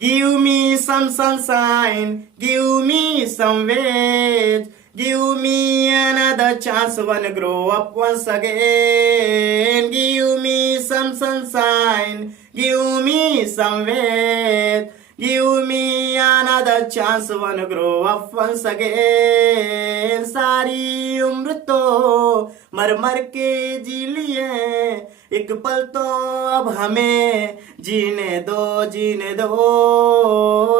Give me some sunshine, give me some veg, give me another chance, wanna grow up once again. Give me some sunshine, give me some veg, give me another chance, wanna grow up once again. सारी उम्र तो मर मर के जी लिए, एक पल तो अब हमें जीने दो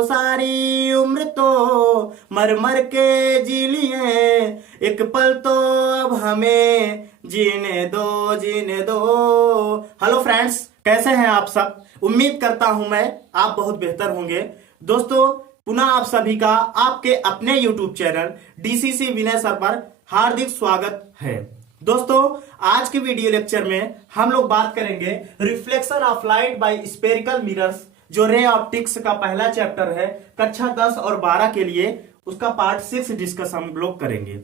सारी उम्र तो मर मर के जी लिए, एक पल तो अब हमें जीने दो। हेलो फ्रेंड्स, कैसे हैं आप सब? उम्मीद करता हूं मैं आप बहुत बेहतर होंगे। दोस्तों, पुनः आप सभी का आपके अपने यूट्यूब चैनल डीसीसी विनय सर पर हार्दिक स्वागत है। दोस्तों, आज के वीडियो लेक्चर में हम लोग बात करेंगे reflection of light by spherical mirrors, जो रे ऑप्टिक्स का पहला चैप्टर है। कक्षा 10 और 12 के लिए उसका पार्ट 6 डिस्कस हम लोग करेंगे।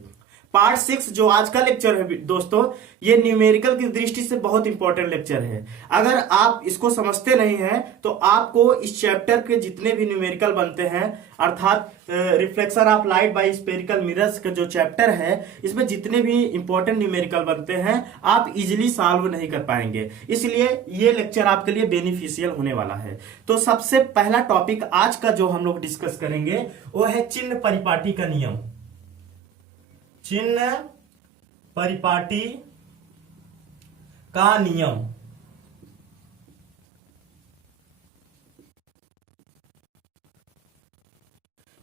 पार्ट 6 जो आज का लेक्चर है दोस्तों, ये न्यूमेरिकल की दृष्टि से बहुत इंपॉर्टेंट लेक्चर है। अगर आप इसको समझते नहीं हैं तो आपको इस चैप्टर के जितने भी न्यूमेरिकल बनते हैं, अर्थात reflection of light by spherical mirrors का जो चैप्टर है, इसमें जितने भी इंपॉर्टेंट न्यूमेरिकल बनते हैं आप इजिली सॉल्व नहीं कर पाएंगे। इसलिए ये लेक्चर आपके लिए बेनिफिशियल होने वाला है। तो सबसे पहला टॉपिक आज का जो हम लोग डिस्कस करेंगे वो है चिन्ह परिपाटी का नियम। चिन्ह परिपाटी का नियम।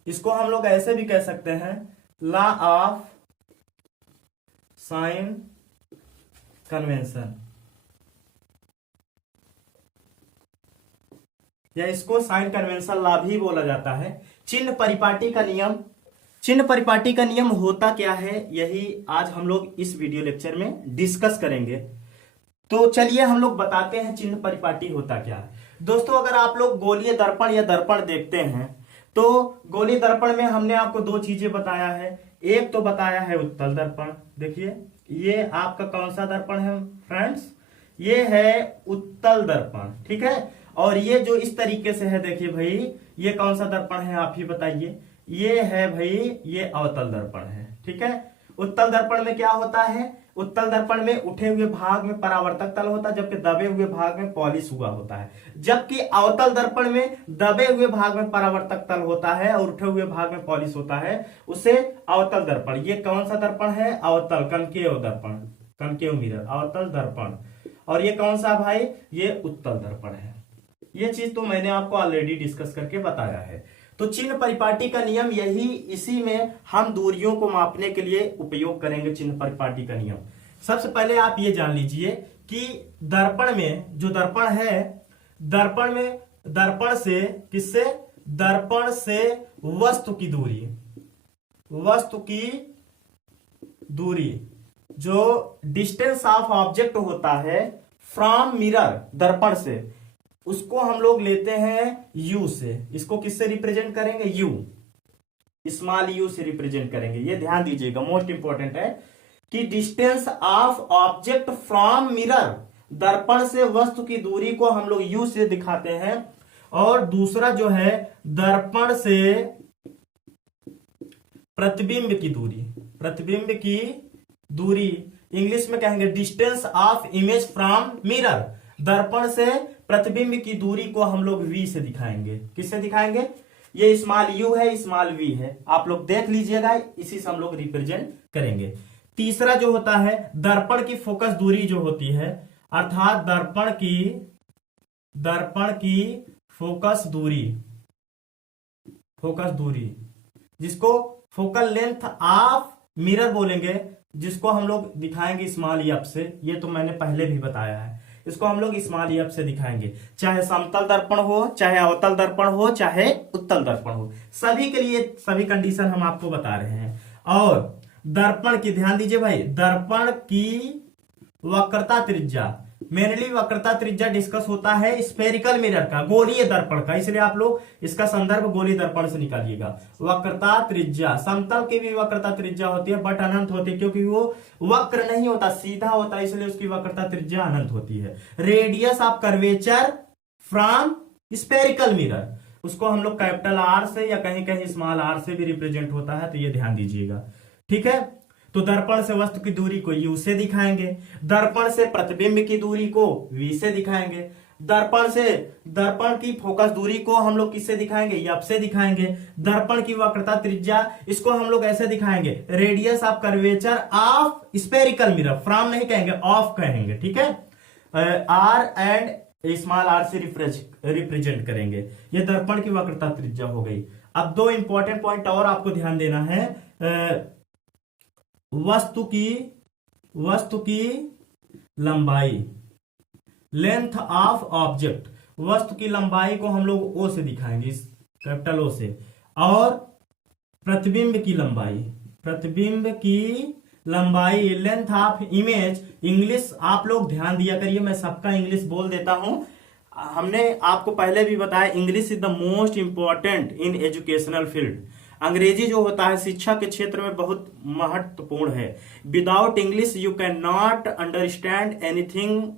इसको हम लोग ऐसे भी कह सकते हैं, लॉ ऑफ साइन कन्वेंशन, या इसको साइन कन्वेंशन लॉ भी बोला जाता है। चिन्ह परिपाटी का नियम। चिन्ह परिपाटी का नियम होता क्या है, यही आज हम लोग इस वीडियो लेक्चर में डिस्कस करेंगे। तो चलिए हम लोग बताते हैं चिन्ह परिपाटी होता क्या है। दोस्तों, अगर आप लोग गोलीय दर्पण या दर्पण देखते हैं तो गोलीय दर्पण में हमने आपको दो चीजें बताया है। एक तो बताया है उत्तल दर्पण। देखिए, ये आपका कौन सा दर्पण है फ्रेंड्स? ये है उत्तल दर्पण, ठीक है। और ये जो इस तरीके से है, देखिए भाई, ये कौन सा दर्पण है आप ही बताइए? ये है भाई, ये अवतल दर्पण है, ठीक है। उत्तल दर्पण में क्या होता है? उत्तल दर्पण में उठे हुए भाग में परावर्तक तल होता है, जबकि दबे हुए भाग में पॉलिश हुआ होता है। जबकि अवतल दर्पण में दबे हुए भाग में परावर्तक तल होता है और उठे हुए भाग में पॉलिश होता है, उसे अवतल दर्पण। ये कौन सा दर्पण है? अवतल, कनकेव दर्पण, कनकेव मिरर, अवतल दर्पण। और ये कौन सा भाई? ये उत्तल दर्पण है। ये चीज तो मैंने आपको ऑलरेडी डिस्कस करके बताया है। तो चिन्ह परिपाटी का नियम यही, इसी में हम दूरियों को मापने के लिए उपयोग करेंगे चिन्ह परिपाटी का नियम। सबसे पहले आप ये जान लीजिए कि दर्पण में जो दर्पण है, दर्पण में दर्पण से किससे? दर्पण से वस्तु की दूरी, वस्तु की दूरी, जो डिस्टेंस ऑफ ऑब्जेक्ट होता है फ्रॉम मिरर, दर्पण से, उसको हम लोग लेते हैं u से। इसको किससे रिप्रेजेंट करेंगे? u, स्मॉल u से रिप्रेजेंट करेंगे। ये ध्यान दीजिएगा, मोस्ट इंपॉर्टेंट है कि distance of object from mirror, दर्पण से वस्तु की दूरी को हम लोग u से दिखाते हैं। और दूसरा जो है दर्पण से प्रतिबिंब की दूरी, प्रतिबिंब की दूरी, इंग्लिश में कहेंगे distance of image from mirror. दर्पण से प्रतिबिंब की दूरी को हम लोग v से दिखाएंगे। किससे दिखाएंगे? ये स्मॉल u है, स्मॉल v है, आप लोग देख लीजिएगा, इसी से हम लोग रिप्रेजेंट करेंगे। तीसरा जो होता है दर्पण की फोकस दूरी जो होती है, अर्थात दर्पण की फोकस दूरी, फोकस दूरी, जिसको फोकल लेंथ ऑफ मिरर बोलेंगे, जिसको हम लोग दिखाएंगे स्मॉल एफ से। ये तो मैंने पहले भी बताया है, इसको हम लोग स्मॉल एफ से दिखाएंगे। चाहे समतल दर्पण हो, चाहे अवतल दर्पण हो, चाहे उत्तल दर्पण हो, सभी के लिए सभी कंडीशन हम आपको बता रहे हैं। और दर्पण की, ध्यान दीजिए भाई, दर्पण की वक्रता त्रिज्या, मेनली वक्रता त्रिज्या डिस्कस होता है स्फेरिकल मिरर का, गोलीय दर्पण का, इसलिए आप लोग इसका संदर्भ गोलीय दर्पण से निकालिएगा। वक्रता त्रिज्या, समतल की भी वक्रता त्रिज्या होती है बट अनंत होती है, क्योंकि वो वक्र नहीं होता, सीधा होता है, इसलिए उसकी वक्रता त्रिज्या अनंत होती है। Radius of curvature from spherical mirror, उसको हम लोग कैपिटल आर से या कहीं कहीं स्मॉल आर से भी रिप्रेजेंट होता है, तो ये ध्यान दीजिएगा। ठीक है, तो दर्पण से वस्तु की दूरी को यू से दिखाएंगे, दर्पण से प्रतिबिंब की दूरी को वी से दिखाएंगे, दर्पण की फोकस दूरी को हम लोग किससे दिखाएंगे, एफ से दिखाएंगे, दर्पण की वक्रता त्रिज्या इसको हम लोग ऐसे दिखाएंगे, radius of curvature of spherical mirror, from नहीं कहेंगे, ऑफ कहेंगे। ठीक है, आर एंड स्मॉल आर से रिप्रेजेंट करेंगे। ये दर्पण की वक्रता त्रिज्या हो गई। अब दो इंपॉर्टेंट पॉइंट और आपको ध्यान देना है। वस्तु की लंबाई, लेंथ ऑफ ऑब्जेक्ट, वस्तु की लंबाई को हम लोग ओ से दिखाएंगे, इस कैपिटल ओ से, और प्रतिबिंब की लंबाई लेंथ ऑफ इमेज। इंग्लिश आप लोग ध्यान दिया करिए, मैं सबका इंग्लिश बोल देता हूं। हमने आपको पहले भी बताया, English is the most important in educational field. अंग्रेजी जो होता है शिक्षा के क्षेत्र में बहुत महत्वपूर्ण है। Without English you can not understand anything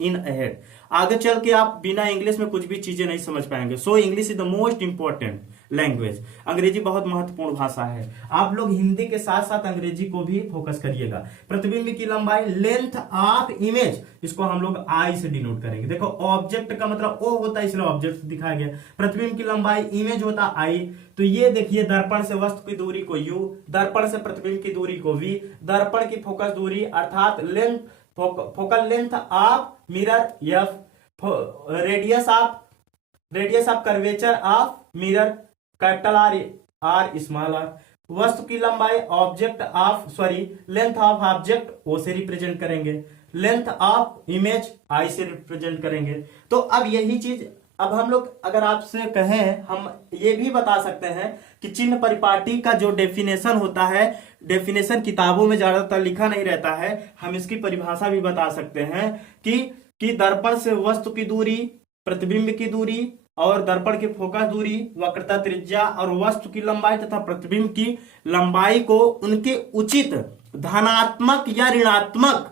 in ahead. आगे चल के आप बिना इंग्लिश में कुछ भी चीजें नहीं समझ पाएंगे। So English is the most important language. अंग्रेजी बहुत महत्वपूर्ण भाषा है। आप लोग हिंदी के साथ साथ अंग्रेजी को भी फोकस करिएगा। प्रतिबिंब की लंबाई, लेंथ ऑफ इमेज, इसको हम लोग आई से डिनोट करेंगे। देखो ऑब्जेक्ट का मतलब ओ होता है, इसलिए ऑब्जेक्ट दिखाया गया। प्रतिबिंब की लंबाई, इमेज होता आई। तो ये देखिए, दर्पण से वस्तु की दूरी को यू, दर्पण से प्रतिबिंब की दूरी को वी, दर्पण की फोकस दूरी अर्थात length, focal length of mirror f, radius of curvature of mirror capital R small r, वस्तु की लंबाई लेंथ ऑफ ऑब्जेक्ट ओ से रिप्रेजेंट करेंगे, लेंथ ऑफ इमेज आई से रिप्रेजेंट करेंगे। तो अब यही चीज अब हम लोग अगर आपसे कहें, हम ये भी बता सकते हैं कि चिन्ह परिपाटी का जो डेफिनेशन होता है, डेफिनेशन किताबों में ज्यादातर लिखा नहीं रहता है, हम इसकी परिभाषा भी बता सकते हैं कि दर्पण से वस्तु की दूरी, प्रतिबिंब की दूरी और दर्पण की फोकस दूरी, वक्रता त्रिज्या और वस्तु की लंबाई तथा प्रतिबिंब की लंबाई को उनके उचित धनात्मक या ऋणात्मक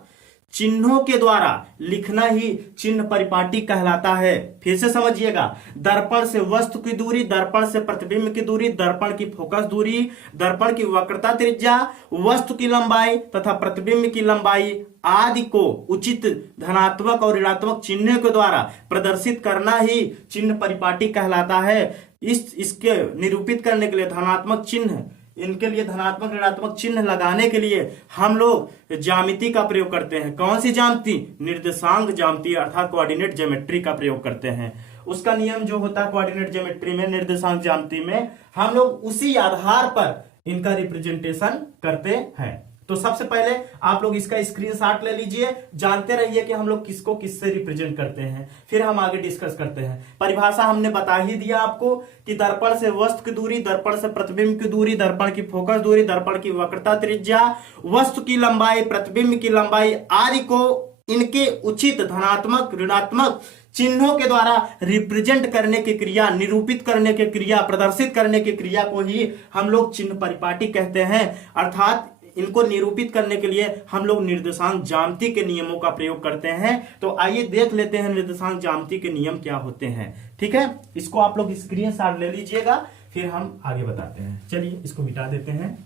चिन्हों के द्वारा लिखना ही चिन्ह परिपाटी कहलाता है। फिर से समझिएगा, दर्पण से वस्तु की दूरी, दर्पण से प्रतिबिंब की दूरी, दर्पण की फोकस दूरी, दर्पण की वक्रता त्रिज्या, वस्तु की लंबाई तथा प्रतिबिंब की लंबाई आदि को उचित धनात्मक और ऋणात्मक चिन्हों के द्वारा प्रदर्शित करना ही चिन्ह परिपाटी कहलाता है। इसके निरूपित करने के लिए धनात्मक चिन्ह, इनके लिए धनात्मक ऋणात्मक चिन्ह लगाने के लिए हम लोग ज्यामिति का प्रयोग करते हैं। कौन सी ज्यामिति? निर्देशांक ज्यामिति अर्थात कोऑर्डिनेट ज्योमेट्री का प्रयोग करते हैं। उसका नियम जो होता है कोऑर्डिनेट ज्योमेट्री में, निर्देशांक ज्यामिति में, हम लोग उसी आधार पर इनका रिप्रेजेंटेशन करते हैं। तो सबसे पहले आप लोग इसका स्क्रीनशॉट ले लीजिए, जानते रहिए कि हम लोग किसको किससे रिप्रेजेंट करते हैं, फिर हम आगे डिस्कस करते हैं। परिभाषा हमने बता ही दिया आपको कि दर्पण से वस्तु की दूरी, दर्पण से प्रतिबिंब की दूरी, दर्पण की फोकस दूरी, दर्पण की वक्रता त्रिज्या, वस्तु की लंबाई, प्रतिबिंब की लंबाई आदि को इनके उचित धनात्मक ऋणात्मक चिन्हों के द्वारा रिप्रेजेंट करने की क्रिया, निरूपित करने की क्रिया, प्रदर्शित करने की क्रिया को ही हम लोग चिन्ह परिपाटी कहते हैं। अर्थात इनको निरूपित करने के लिए हम लोग निर्देशांक ज्यामिति के नियमों का प्रयोग करते हैं। तो आइए देख लेते हैं निर्देशांक ज्यामिति के नियम क्या होते हैं। ठीक है, इसको आप लोग स्क्रीनशॉट ले लीजिएगा, फिर हम आगे बताते हैं। चलिए इसको मिटा देते हैं।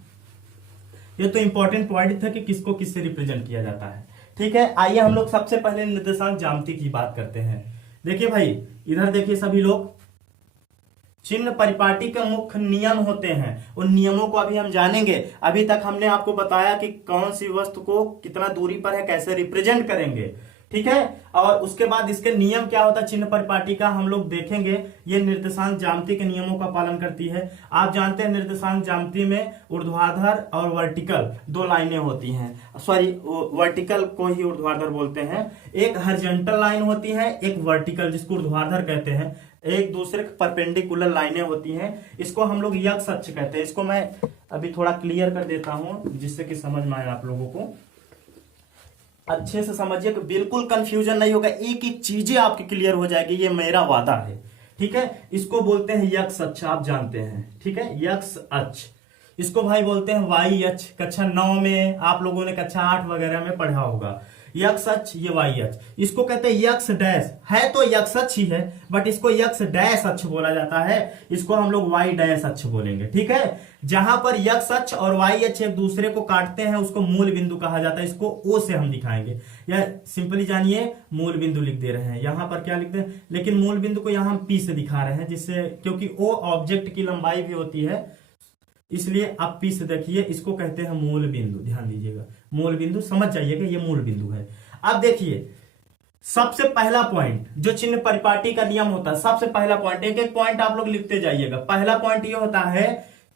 ये तो इंपॉर्टेंट पॉइंट था कि किसको किससे रिप्रेजेंट किया जाता है। ठीक है, आइए हम लोग सबसे पहले निर्देशांक ज्यामिति की बात करते हैं। देखिए भाई, इधर देखिए सभी लोग, चिन्ह परिपाटी के मुख्य नियम होते हैं, उन नियमों को अभी हम जानेंगे। अभी तक हमने आपको बताया कि कौन सी वस्तु को कितना दूरी पर है, कैसे रिप्रेजेंट करेंगे। ठीक है, और उसके बाद इसके नियम क्या होता है चिन्ह परिपाटी का, हम लोग देखेंगे। ये निर्देशांक ज्यामिति के नियमों का पालन करती है। आप जानते हैं निर्देशांक ज्यामिति में ऊर्ध्वाधर और वर्टिकल दो लाइनें होती हैं, सॉरी वर्टिकल को ही ऊर्ध्वाधर बोलते हैं। एक हॉरिजॉन्टल लाइन होती है, एक वर्टिकल जिसको ऊर्ध्वाधर कहते हैं। एक दूसरे परपेंडिकुलर लाइनें होती हैं, इसको हम लोग यक्ष अक्ष कहते हैं। इसको मैं अभी थोड़ा क्लियर कर देता हूं जिससे कि समझ में आए आप लोगों को। अच्छे से समझिए कि बिल्कुल कंफ्यूजन नहीं होगा, एक एक चीजें आपकी क्लियर हो जाएगी, ये मेरा वादा है। ठीक है, इसको बोलते हैं यक्ष अक्ष, आप जानते हैं। ठीक है, यक्ष अक्ष। इसको भाई बोलते हैं वाई अक्ष। कक्षा 9 में आप लोगों ने कक्षा 8 वगैरह में पढ़ा होगा। यक्स अक्ष, ये वाई अक्ष, इसको कहते हैं यक्स डैश, है तो यक्स अक्ष ही है बट इसको यक्स डैश अक्ष बोला जाता है, इसको हम लोग वाई डैश अक्ष बोलेंगे। ठीक है, जहां पर यक्स अक्ष और वाई अक्ष एक दूसरे को काटते हैं उसको मूल बिंदु कहा जाता है, इसको ओ से हम दिखाएंगे, या सिंपली जानिए मूल बिंदु लिख दे रहे हैं, यहां पर क्या लिखते हैं, लेकिन मूल बिंदु को यहां हम पी से दिखा रहे हैं, जिससे क्योंकि ओ ऑब्जेक्ट की लंबाई भी होती है, इसलिए आप पी से देखिए, इसको कहते हैं मूल बिंदु। ध्यान दीजिएगा, मूल बिंदु समझ जाइएगा, ये मूल बिंदु है। अब देखिए सबसे पहला पॉइंट जो चिन्ह परिपाटी का नियम होता है, सबसे पहला पॉइंट, एक एक पॉइंट आप लोग लिखते जाइएगा। पहला पॉइंट ये होता है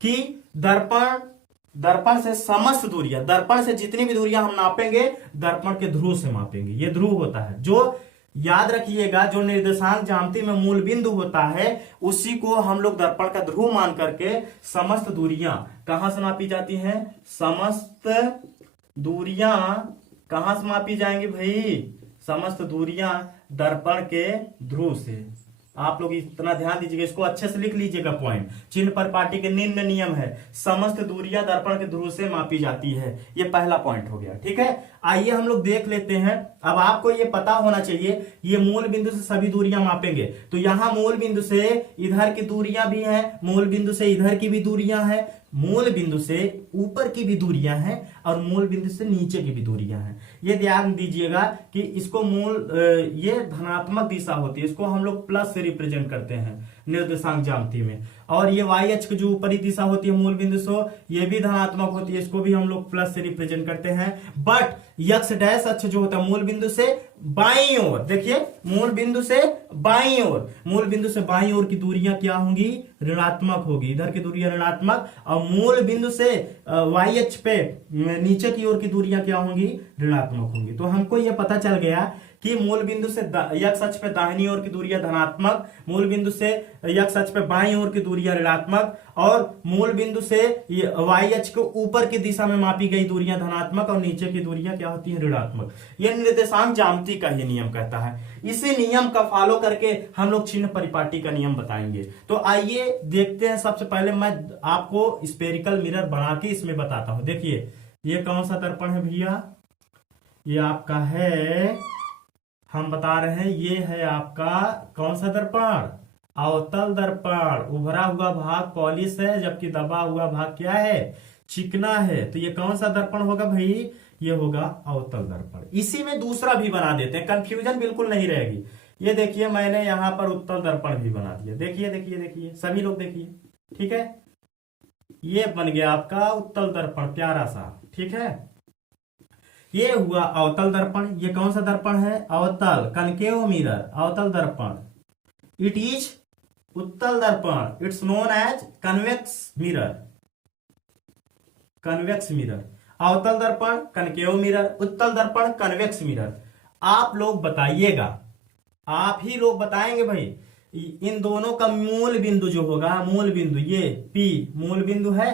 कि दर्पण से समस्त दूरियां, दर्पण से जितनी भी दूरियां हम नापेंगे दर्पण के ध्रुव से मापेंगे, ये ध्रुव होता है। जो याद रखिएगा, जो निर्देशांक ज्यामिति में मूल बिंदु होता है उसी को हम लोग दर्पण का ध्रुव मान करके समस्त दूरियां कहां से मापी जाती हैं, समस्त दूरियां कहां से मापी जाएंगी भाई, समस्त दूरियां दर्पण के ध्रुव से। आप लोग इतना ध्यान दीजिएगा, इसको अच्छे से लिख लीजिएगा पॉइंट। चिन्ह परिपाटी के निम्न नियम है, समस्त दूरियां दर्पण के ध्रुव से मापी जाती है, ये पहला पॉइंट हो गया। ठीक है, आइए हम लोग देख लेते हैं। अब आपको ये पता होना चाहिए, ये मूल बिंदु से सभी दूरियां मापेंगे, तो यहां मूल बिंदु से इधर की दूरियां भी हैं, मूल बिंदु से इधर की भी दूरियां हैं, मूल बिंदु से ऊपर की भी दूरियां हैं और मूल बिंदु से नीचे की भी दूरियां हैं। ये ध्यान दीजिएगा कि इसको ये धनात्मक दिशा होती है, इसको हम लोग प्लस से रिप्रेजेंट करते हैं निर्देशांक ज्यामिति में, और ये वाई अक्ष की जो ऊपरी दिशा होती है मूल बिंदु से, ये भी धनात्मक होती है, इसको भी हम लोग प्लस से रिप्रेजेंट करते हैं। बट यक्स डैश अक्ष जो होता है मूल बिंदु से बाईं ओर, देखिए मूल बिंदु से बाईं ओर, मूल बिंदु से बाईं ओर की दूरियां क्या होंगी, ऋणात्मक होगी, इधर की दूरियां ऋणात्मक, और मूल बिंदु से वाई अक्ष पे नीचे की ओर की दूरियां क्या होंगी, ऋणात्मक होंगी। तो हमको ये पता चल गया कि मूल बिंदु से यक्स अक्ष पे दाहिनी ओर की दूरियां धनात्मक, मूल बिंदु से यक्स अक्ष पे बाईं ओर की दूरियां ऋणात्मक, और मूल बिंदु से वाई अक्ष के ऊपर की दिशा में मापी गई दूरियां धनात्मक और नीचे की दूरियां क्या होती हैं, ऋणात्मक। यह निर्देशांक ज्यामिति का ही नियम कहता है। इसी नियम का फॉलो करके हम लोग चिन्ह परिपाटी का नियम बताएंगे। तो आइए देखते हैं। सबसे पहले मैं आपको स्फेरिकल मिरर बना के इसमें बताता हूं। देखिए ये कौन सा दर्पण है भैया, ये आपका है, हम बता रहे हैं ये है आपका कौन सा दर्पण, अवतल दर्पण। उभरा हुआ भाग पॉलिश है जबकि दबा हुआ भाग क्या है, चिकना है। तो ये कौन सा दर्पण होगा भाई, ये होगा अवतल दर्पण। इसी में दूसरा भी बना देते हैं, कंफ्यूजन बिल्कुल नहीं रहेगी। ये देखिए मैंने यहां पर उत्तल दर्पण भी बना दिया, देखिए देखिए देखिए सभी लोग देखिए, ठीक है, ये बन गया आपका उत्तल दर्पण प्यारा सा। ठीक है, ये हुआ अवतल दर्पण। ये कौन सा दर्पण है, अवतल, कनकेव मिरर, अवतल दर्पण। इट इज उत्तल दर्पण, it's known as convex mirror, convex mirror. अवतल दर्पण कनकेव मिरर, उत्तल दर्पण कन्वेक्स मिरर। आप लोग बताइएगा, आप ही लोग बताएंगे भाई, इन दोनों का मूल बिंदु जो होगा, मूल बिंदु ये P मूल बिंदु है,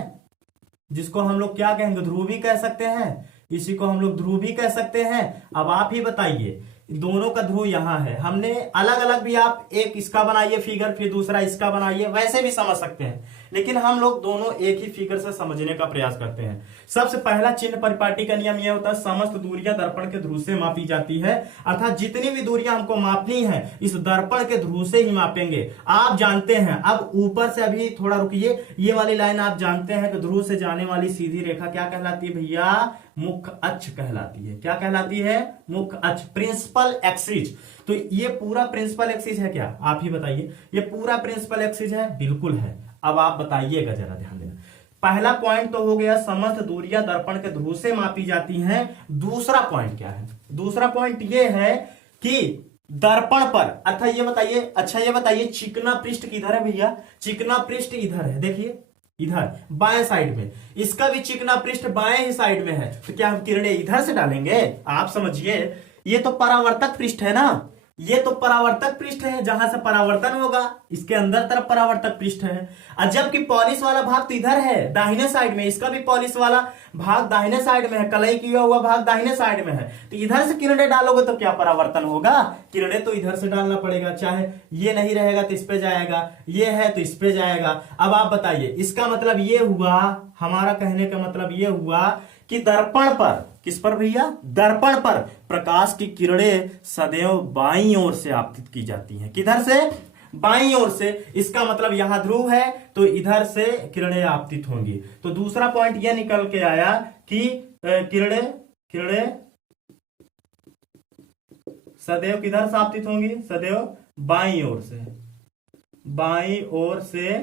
जिसको हम लोग क्या कहेंगे, ध्रुव भी कह सकते हैं, इसी को हम लोग ध्रुव भी कह सकते हैं। अब आप ही बताइए, दोनों का ध्रुव यहां है, हमने अलग अलग भी, आप एक इसका बनाइए फिगर, फिर दूसरा इसका बनाइए, वैसे भी समझ सकते हैं, लेकिन हम लोग दोनों एक ही फिगर से समझने का प्रयास करते हैं। सबसे पहला चिन्ह परिपाटी का नियम यह होता है, समस्त दूरियां दर्पण के ध्रुव से मापी जाती है, अर्थात जितनी भी दूरियां हमको मापनी है इस दर्पण के ध्रुव से ही मापेंगे। आप जानते हैं, अब ऊपर से अभी थोड़ा रुकिए, ये वाली लाइन आप जानते हैं कि ध्रुव से जाने वाली सीधी रेखा क्या कहलाती है भैया, मुख्य अक्ष कहलाती है। क्या कहलाती है, मुख्य अक्ष, प्रिंसिपल एक्सिस। तो ये पूरा प्रिंसिपल एक्सिस है क्या, आप ही बताइए, ये पूरा प्रिंसिपल एक्सिस है, बिल्कुल है। अब आप बताइएगा, जरा ध्यान देना। पहला पॉइंट तो हो गया, समस्त दूरियां दर्पण के ध्रुव से मापी जाती हैं। दूसरा पॉइंट क्या है, दूसरा पॉइंट ये है कि दर्पण पर, अर्थात ये बताइए, अच्छा ये बताइए चिकना पृष्ठ किधर है भैया, चिकना पृष्ठ इधर है, देखिए इधर बाएं साइड में, इसका भी चिकना पृष्ठ बाएं ही साइड में है, तो क्या हम किरणें इधर से डालेंगे, आप समझिए, ये तो परावर्तक पृष्ठ है ना, ये तो परावर्तक पृष्ठ है, जहां से परावर्तन होगा इसके अंदर तरफ परावर्तक पृष्ठ है। और जबकि पॉलिश वाला भाग तो इधर है दाहिने साइड में, इसका भी पॉलिश वाला भाग दाहिने साइड में है, कलई किया हुआ भाग दाहिने साइड में है, तो इधर से किरणें डालोगे तो क्या परावर्तन होगा, किरणें तो इधर से डालना पड़ेगा, चाहे ये नहीं रहेगा तो इस पे जाएगा, ये है तो इस पे जाएगा। अब आप बताइए, इसका मतलब ये हुआ, हमारा कहने का मतलब ये हुआ कि दर्पण पर किस पर भैया? दर्पण पर प्रकाश की किरणें सदैव बाईं ओर से आपतित की जाती हैं। किधर से? बाईं ओर से। इसका मतलब यहां ध्रुव है तो इधर से किरणें आपतित होंगी। तो दूसरा पॉइंट यह निकल के आया कि किरणें सदैव किधर से आपतित होंगी? सदैव बाईं ओर से, बाईं ओर से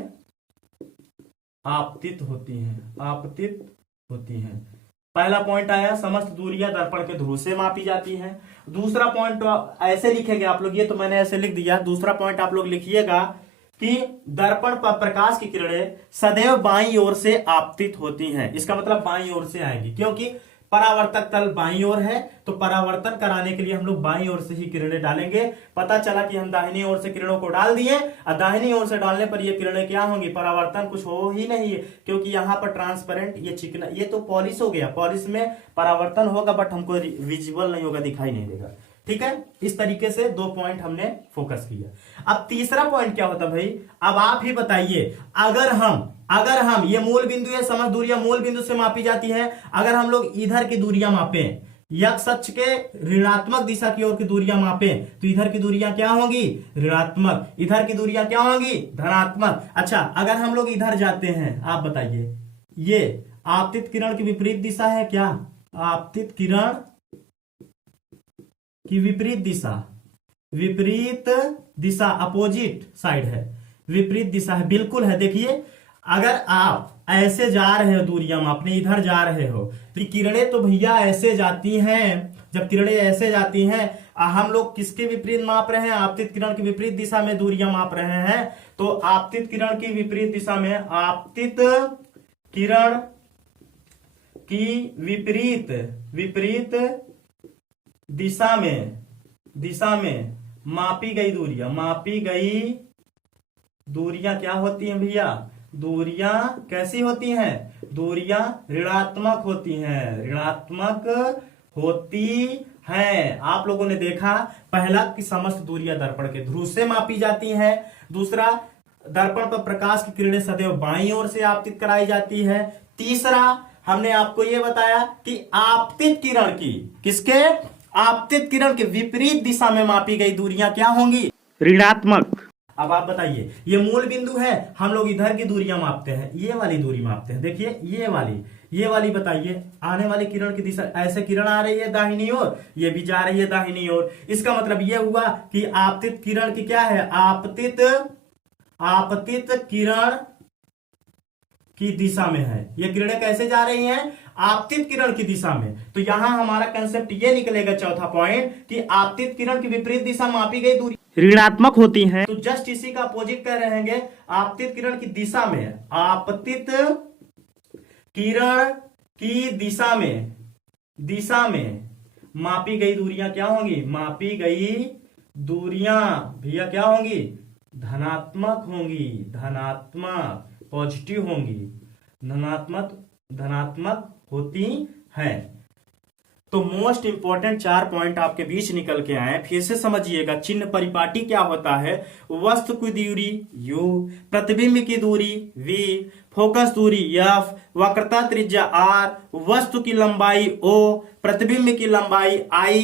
आपतित होती हैं। पहला पॉइंट आया, समस्त दूरियां दर्पण के ध्रुव से मापी जाती हैं। दूसरा पॉइंट ऐसे लिखेंगे आप लोग, ये तो मैंने ऐसे लिख दिया। दूसरा पॉइंट आप लोग लिखिएगा कि दर्पण पर प्रकाश की किरणें सदैव बाईं ओर से आपतित होती हैं। इसका मतलब बाईं ओर से आएंगी, क्योंकि परावर्तक तल बाईं ओर है, तो परावर्तन कराने के लिए हम लोग बाईं ओर से ही किरणें डालेंगे। पता चला कि हम दाहिनी ओर से किरणों को डाल दिए, और दाहिनी ओर से डालने पर ये किरणें क्या होंगी? परावर्तन कुछ हो ही नहीं है, क्योंकि यहाँ पर ट्रांसपेरेंट, ये चिकना, ये तो पॉलिश हो गया। पॉलिश में परावर्तन होगा बट हमको विजिबल नहीं होगा, दिखाई नहीं देगा। ठीक है, इस तरीके से 2 पॉइंट हमने फोकस किया। अब तीसरा पॉइंट क्या होता भाई? अब आप ही बताइए, अगर हम ये मूल बिंदु है, समस्त दूरियां मूल बिंदु से मापी जाती है। अगर हम लोग इधर की दूरियां मापें, x अक्ष के ऋणात्मक दिशा की ओर की दूरियां मापें, तो इधर की दूरियां क्या होंगी? ऋणात्मक। इधर की दूरियां क्या होंगी? धनात्मक। अच्छा, अगर हम लोग इधर जाते हैं, आप बताइए, ये आपतित किरण की विपरीत दिशा है क्या? आपतित किरण की विपरीत दिशा अपोजिट साइड है, विपरीत दिशा है, बिल्कुल है। देखिए, अगर आप ऐसे जा रहे हो दूरियां मापने, इधर जा रहे हो, तो किरणें तो भैया ऐसे जाती हैं। जब किरणें ऐसे जाती हैं, हम लोग किसके विपरीत माप रहे हैं? आपतित किरण की विपरीत दिशा में दूरियां माप रहे हैं। तो आपतित किरण की विपरीत दिशा में, आपतित किरण की विपरीत दिशा में मापी गई दूरियां क्या होती हैं भैया? दूरियां कैसी होती हैं? दूरियां ऋणात्मक होती हैं। आप लोगों ने देखा, पहला कि समस्त दूरियां दर्पण के ध्रुव से मापी जाती हैं। दूसरा, दर्पण पर प्रकाश की किरणें सदैव बाईं ओर से आपतित कराई जाती है। तीसरा, हमने आपको यह बताया कि आपतित किरण के विपरीत दिशा में मापी गई दूरियां क्या होंगी? ऋणात्मक। अब आप बताइए, ये मूल बिंदु है, हम लोग इधर की दूरियां मापते हैं, ये वाली दूरी मापते हैं। देखिए, ये वाली बताइए, आने वाली किरण की दिशा, ऐसे किरण आ रही है दाहिनी ओर, ये भी जा रही है दाहिनी ओर। इसका मतलब ये हुआ कि आपतित किरण की क्या है? आपतित किरण की दिशा में है। ये किरणें कैसे जा रही हैं? आपतित किरण की दिशा में। तो यहां हमारा कंसेप्ट ये निकलेगा, चौथा पॉइंट, कि आपतित किरण की विपरीत दिशा मापी गई दूरी ऋणात्मक होती है। तो जस्ट इसी का अपोजिट कर रहेंगे, आपतित किरण की दिशा में, आपतित किरण की दिशा में मापी गई दूरियां क्या होंगी? मापी गई दूरियां भैया क्या होंगी? धनात्मक पॉजिटिव होंगी, धनात्मक होती हैं। तो मोस्ट इंपॉर्टेंट 4 पॉइंट आपके बीच निकल के आए। फिर से समझिएगा, चिन्ह परिपाटी क्या होता है? वस्तु की दूरी u, प्रतिबिंब की दूरी v, फोकस दूरी f, वक्रता त्रिज्या r, वस्तु की लंबाई o, प्रतिबिंब की लंबाई i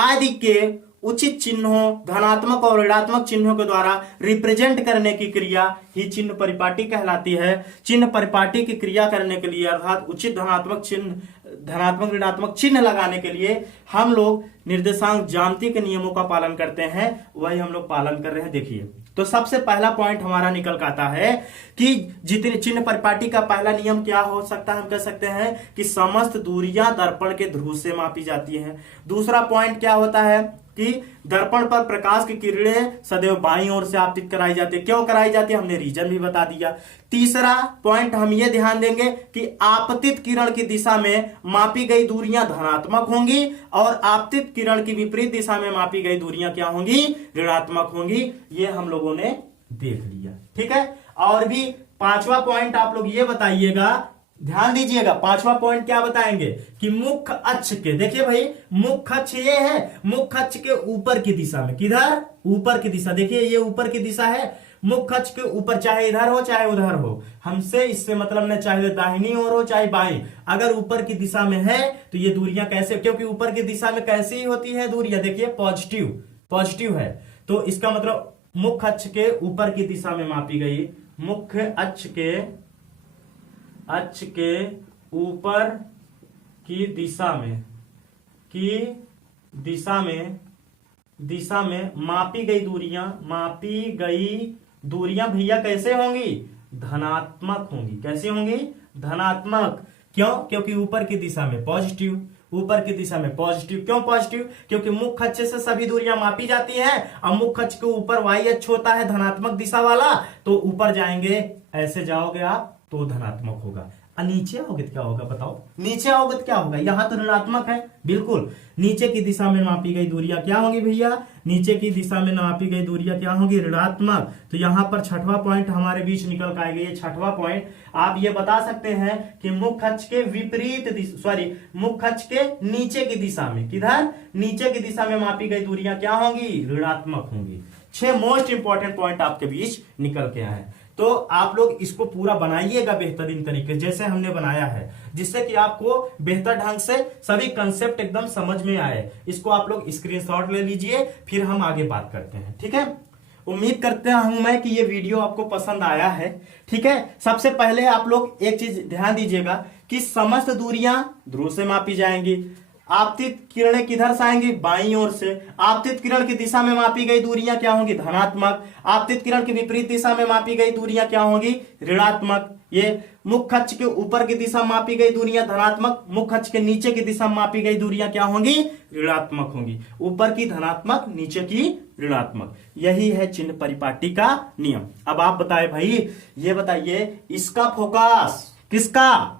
आदि के उचित चिन्हों, धनात्मक और ऋणात्मक चिन्हों के द्वारा रिप्रेजेंट करने की क्रिया ही चिन्ह परिपाटी कहलाती है। चिन्ह परिपाटी की क्रिया करने के लिए, अर्थात उचित धनात्मक ऋणात्मक चिन्ह लगाने के लिए हम लोग निर्देशांक ज्यामिति के नियमों का पालन करते हैं, वही हम लोग पालन कर रहे हैं। देखिए, तो सबसे पहला पॉइंट हमारा निकल के आता है कि जितने चिन्ह परिपाटी का पहला नियम क्या हो सकता है? हम कह सकते हैं कि समस्त दूरियां दर्पण के ध्रुव से मापी जाती हैं। दूसरा पॉइंट क्या होता है कि दर्पण पर प्रकाश की किरणें सदैव बाईं ओर से आपतित कराई जाती है। क्यों कराई जाती है, हमने रीजन भी बता दिया। तीसरा पॉइंट हम ये ध्यान देंगे कि आपतित किरण की दिशा में मापी गई दूरियां धनात्मक होंगी और आपतित किरण की विपरीत दिशा में मापी गई दूरियां क्या होंगी? ऋणात्मक होंगी। ये हम लोगों ने देख लिया, ठीक है। और भी 5वां पॉइंट आप लोग ये बताइएगा, ध्यान दीजिएगा, 5वां पॉइंट क्या बताएंगे कि मुख्य अक्ष के, देखिए भाई, मुख्य अक्ष ये है, मुख्य अक्ष के ऊपर की दिशा में, किधर? ऊपर की दिशा। देखिए, ये ऊपर की दिशा है, मुख्य अक्ष के ऊपर, चाहे इधर हो चाहे उधर हो, हमसे इससे मतलब न, चाहे दाहिनी ओर हो चाहे बाईं, अगर ऊपर की दिशा में है तो ये दूरियां कैसे, क्योंकि ऊपर की दिशा में कैसी ही होती है दूरियां, देखिए पॉजिटिव, पॉजिटिव है, तो इसका मतलब मुख्य अक्ष के ऊपर की दिशा में मापी गई, मुख्य अक्ष के ऊपर की दिशा में मापी गई दूरियां भैया कैसे होंगी, धनात्मक होंगी। कैसे होंगी, धनात्मक। क्यों, क्योंकि ऊपर की दिशा में पॉजिटिव, ऊपर की दिशा में पॉजिटिव। क्यों पॉजिटिव, क्योंकि मुख्य अक्ष से सभी दूरियां मापी जाती हैं। अब मुख्य अक्ष के ऊपर वाई अक्ष होता है धनात्मक दिशा वाला, तो ऊपर जाएंगे, ऐसे जाओगे आप तो धनात्मक होगा, नीचे आओगे तो क्या होगा बताओ, नीचे आओगे तो क्या होगा, यहां तो ऋणात्मक है, बिल्कुल। नीचे की दिशा में मापी गई दूरियां क्या होंगी भैया, नीचे की दिशा में मापी गई दूरियां क्या होंगी, ऋणात्मक। तो यहां पर छठवां पॉइंट हमारे बीच निकल कर आएगा, ये छठवां पॉइंट। आप ये बता सकते हैं कि मुख्य अक्ष के विपरीत, सॉरी, मुख्य अक्ष के नीचे की दिशा में, किधर, नीचे की दिशा में मापी गई दूरियां क्या होंगी, ऋणात्मक होंगी। 6 मोस्ट इंपॉर्टेंट पॉइंट आपके बीच निकल के आए। तो आप लोग इसको पूरा बनाइएगा बेहतरीन तरीके जैसे हमने बनाया है, जिससे कि आपको बेहतर ढंग से सभी कंसेप्ट एकदम समझ में आए। इसको आप लोग स्क्रीनशॉट ले लीजिए, फिर हम आगे बात करते हैं, ठीक है। उम्मीद करते हूं मैं कि ये वीडियो आपको पसंद आया है, ठीक है। सबसे पहले आप लोग एक चीज ध्यान दीजिएगा कि समस्त दूरियां ध्रुव से मापी जाएंगी। आपतित किरणें किधर से आएंगी, बाईं ओर से। आपतित किरण की दिशा में मापी गई दूरियां क्या होंगी, धनात्मक। आपतित किरण की विपरीत दिशा में मापी गई दूरियां क्या होंगी, ऋणात्मक। ये मुख्य अक्ष के ऊपर की दिशा मापी गई दूरियां धनात्मक, मुख्य अक्ष के नीचे की दिशा मापी गई दूरियां क्या होंगी, ऋणात्मक होंगी। ऊपर की धनात्मक, नीचे की ऋणात्मक। यही है चिन्ह परिपाटी का नियम। अब आप बताए भाई, ये बताइए इसका फोकस किसका,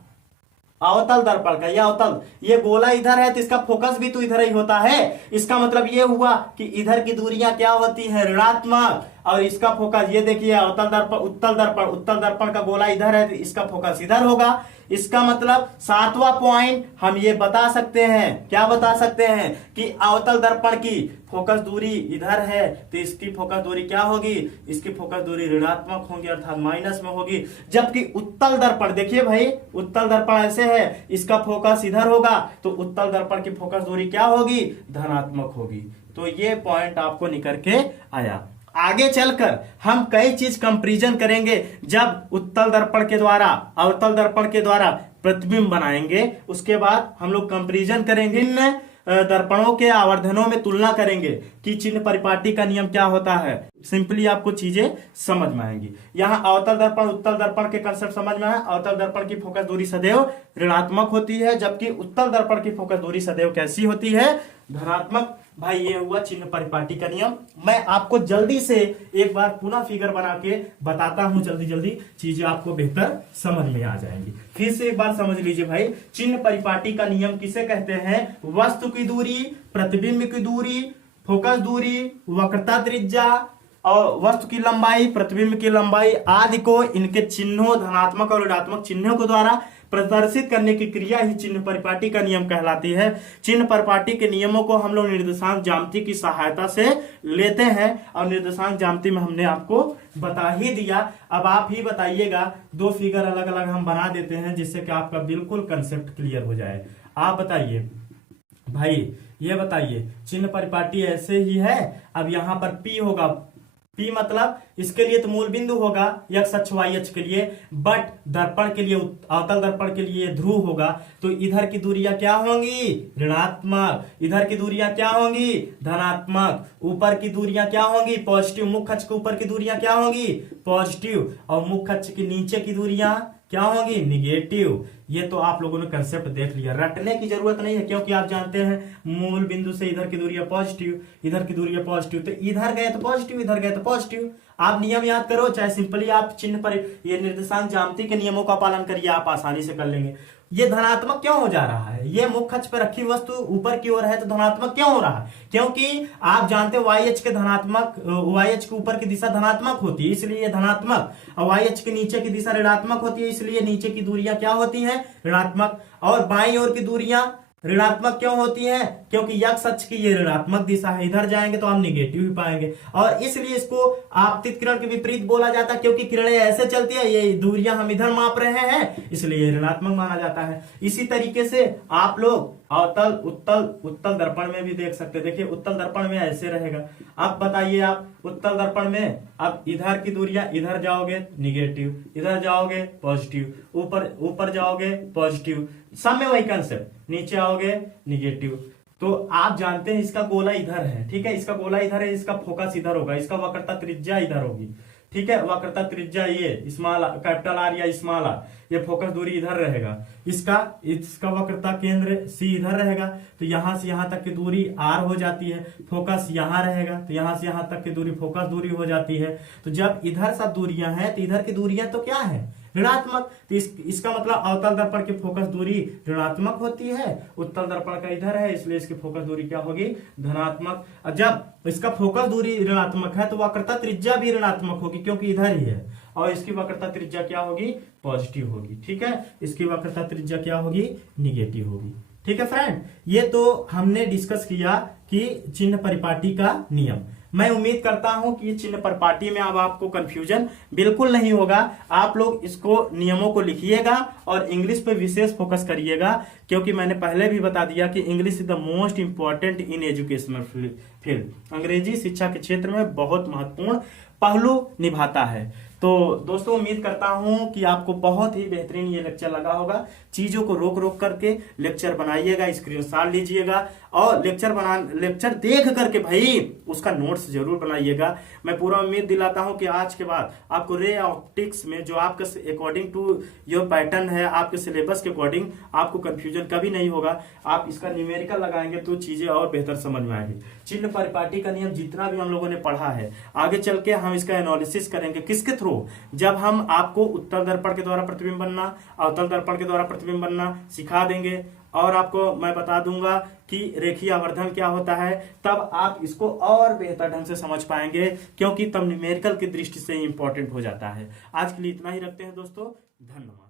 अवतल दर्पण का, या अवतल, ये गोला इधर है तो इसका फोकस भी तो इधर ही होता है। इसका मतलब ये हुआ कि इधर की दूरियां क्या होती है, ऋणात्मक, और इसका फोकस, ये देखिए अवतल दर्पण, उत्तल दर्पण का गोला इधर है तो इसका फोकस इधर होगा। इसका मतलब 7वां पॉइंट हम ये बता सकते हैं, क्या बता सकते हैं, कि अवतल दर्पण की फोकस दूरी इधर है तो इसकी फोकस दूरी क्या होगी, इसकी फोकस दूरी ऋणात्मक होगी, अर्थात माइनस में होगी। जबकि उत्तल दर्पण, देखिए भाई उत्तल दर्पण ऐसे है, इसका फोकस इधर होगा तो उत्तल दर्पण की फोकस दूरी क्या होगी, धनात्मक होगी। तो ये पॉइंट आपको निकल के आया। आगे चलकर हम कई चीज कंपैरिजन करेंगे, जब उत्तल दर्पण के द्वारा अवतल दर्पण के द्वारा प्रतिबिंब बनाएंगे, उसके बाद हम लोग कंपैरिजन करेंगे, इन दर्पणों के आवर्धनों में तुलना करेंगे कि चिन्ह परिपाटी का नियम क्या होता है। सिंपली आपको चीजें समझ में आएंगी। यहाँ अवतल दर्पण उत्तल दर्पण के कंसेप्ट समझ में आए। अवतल दर्पण की फोकस दूरी सदैव ऋणात्मक होती है, जबकि उत्तल दर्पण की फोकस दूरी सदैव कैसी होती है, धनात्मक। भाई ये हुआ चिन्ह परिपाटी का नियम। मैं आपको जल्दी से एक बार पुनः फिगर बना के बताता हूं, जल्दी जल्दी चीजें आपको बेहतर समझ में आ जाएंगी। फिर से एक बार समझ लीजिए भाई, चिन्ह परिपाटी का नियम किसे कहते हैं, वस्तु की दूरी, प्रतिबिंब की दूरी, फोकस दूरी, वक्रता त्रिज्या और वस्तु की लंबाई, प्रतिबिंब की लंबाई आदि को इनके चिन्हों, धनात्मक और ऋणात्मक चिन्हों के द्वारा प्रदर्शित करने की क्रिया ही चिन्ह परिपाटी का नियम कहलाती है। चिन्ह परिपाटी के नियमों को हम लोग निर्देशांक ज्यामिति की सहायता से लेते हैं, और निर्देशांक ज्यामिति में हमने आपको बता ही दिया। अब आप ही बताइएगा, 2 फिगर अलग अलग हम बना देते हैं जिससे कि आपका बिल्कुल कंसेप्ट क्लियर हो जाए। आप बताइए भाई, ये बताइए चिन्ह परिपाटी ऐसे ही है। अब यहाँ पर P होगा, P मतलब इसके लिए तो मूल बिंदु होगा x अक्ष y अक्ष के लिए, बट दर्पण के लिए, अवतल दर्पण के लिए ध्रुव होगा। तो इधर की दूरियां क्या होंगी, ऋणात्मक, इधर की दूरियां क्या होंगी, धनात्मक, ऊपर की दूरियां क्या होंगी, पॉजिटिव। मुख्य अक्ष के ऊपर की दूरियां क्या होंगी, पॉजिटिव, और मुख्य अक्ष के नीचे की दूरियां क्या होंगी, निगेटिव। ये तो आप लोगों ने कंसेप्ट देख लिया, रटने की जरूरत नहीं है, क्योंकि आप जानते हैं मूल बिंदु से इधर की दूरी पॉजिटिव, इधर की दूरी पॉजिटिव, तो इधर गए तो पॉजिटिव, इधर गए तो पॉजिटिव। आप नियम याद करो, चाहे सिंपली आप चिन्ह पर ये निर्देशांक ज्यामिति के नियमों का पालन करिए, आप आसानी से कर लेंगे। ये धनात्मक क्यों हो जा रहा है, ये मुख्य अक्ष पर रखी वस्तु ऊपर की ओर है तो धनात्मक क्यों हो रहा है, क्योंकि आप जानते हैं वाई अक्ष के धनात्मक, वाई अक्ष के ऊपर की दिशा धनात्मक होती है इसलिए धनात्मक, और वाई अक्ष के नीचे की दिशा ऋणात्मक होती है इसलिए नीचे की दूरियां क्या होती हैं, ऋणात्मक, और बाईं ओर की दूरियां ऋणात्मक क्यों होती है? क्योंकि x अक्ष की ये ऋणात्मक दिशा है, इधर जाएंगे तो हम निगेटिव ही पाएंगे, और इसलिए इसको आपतित किरण के विपरीत बोला जाता है, क्योंकि किरणें ऐसे चलती है, ये दूरियां हम इधर माप रहे हैं, इसलिए ये ऋणात्मक माना जाता है। इसी तरीके से आप लोग अवतल उत्तल दर्पण में भी देख सकते हैं। देखिए उत्तल दर्पण में ऐसे रहेगा। अब बताइए आप उत्तल दर्पण में अब इधर की दूरियां, इधर जाओगे निगेटिव, इधर जाओगे पॉजिटिव, ऊपर जाओगे पॉजिटिव, सब में वही कंसेप्ट, नीचे आओगे निगेटिव। तो आप जानते हैं इसका गोला इधर है, ठीक है, इसका गोला इधर है, इसका फोकस इधर होगा, इसका वक्रता त्रिज्या इधर होगी, ठीक है, वक्रता त्रिज्या ये स्मॉल कैपिटल आर या स्मॉल आर, ये फोकस दूरी इधर रहेगा, इसका वक्रता केंद्र सी इधर रहेगा, तो यहां से यहां तक की दूरी आर हो जाती है, फोकस यहां रहेगा, तो यहां से यहां तक की दूरी फोकस दूरी हो जाती है। तो जब इधर सब दूरियां हैं तो इधर की दूरियां तो क्या है? ऋणात्मक। तो इसका मतलब अवतल दर्पण की फोकस दूरी ऋणात्मक होती है, उत्तल दर्पण का इधर है, इसलिए इसकी फोकस दूरी क्या होगी? धनात्मक। जब इसका फोकस दूरी ऋणात्मक है तो वक्रता त्रिज्या भी ऋणात्मक होगी, क्योंकि इधर ही है, और इसकी वक्रता त्रिज्या क्या होगी? पॉजिटिव होगी, ठीक है, इसकी वक्रता त्रिज्या क्या होगी? निगेटिव होगी। ठीक है फ्रेंड, ये तो हमने डिस्कस किया कि चिन्ह परिपाटी का नियम। मैं उम्मीद करता हूं कि चिन्ह परिपाटी में अब आपको कंफ्यूजन बिल्कुल नहीं होगा। आप लोग इसको नियमों को लिखिएगा और इंग्लिश पे विशेष फोकस करिएगा, क्योंकि मैंने पहले भी बता दिया कि English is the most important in educational field. अंग्रेजी शिक्षा के क्षेत्र में बहुत महत्वपूर्ण पहलू निभाता है। तो दोस्तों उम्मीद करता हूं कि आपको बहुत ही बेहतरीन ये लेक्चर लगा होगा। चीजों को रोक रोक करके लेक्चर बनाइएगा, स्क्रीनशॉट लीजिएगा, और लेक्चर देख करके भाई उसका नोट्स जरूर बनाइएगा। मैं पूरा उम्मीद दिलाता हूं कि आज के बाद आपको रे ऑप्टिक्स में जो आपके अकॉर्डिंग टू योर पैटर्न है, आपके सिलेबस के अकॉर्डिंग आपको कंफ्यूजन कभी नहीं होगा। आप इसका न्यूमेरिकल लगाएंगे तो चीजें और बेहतर समझ में आएगी। चिन्ह परिपाटी का नियम जितना भी हम लोगों ने पढ़ा है, आगे चल के हम इसका एनालिसिस करेंगे। किसके थ्रू? जब हम आपको उत्तल दर्पण के द्वारा प्रतिबिंब बनना, अवतल दर्पण के द्वारा प्रतिबिंब बनना सिखा देंगे, और आपको मैं बता दूंगा कि रेखीय आवर्धन क्या होता है, तब आप इसको और बेहतर ढंग से समझ पाएंगे, क्योंकि तब न्यूमेरिकल की दृष्टि से इंपॉर्टेंट हो जाता है। आज के लिए इतना ही रखते हैं दोस्तों, धन्यवाद।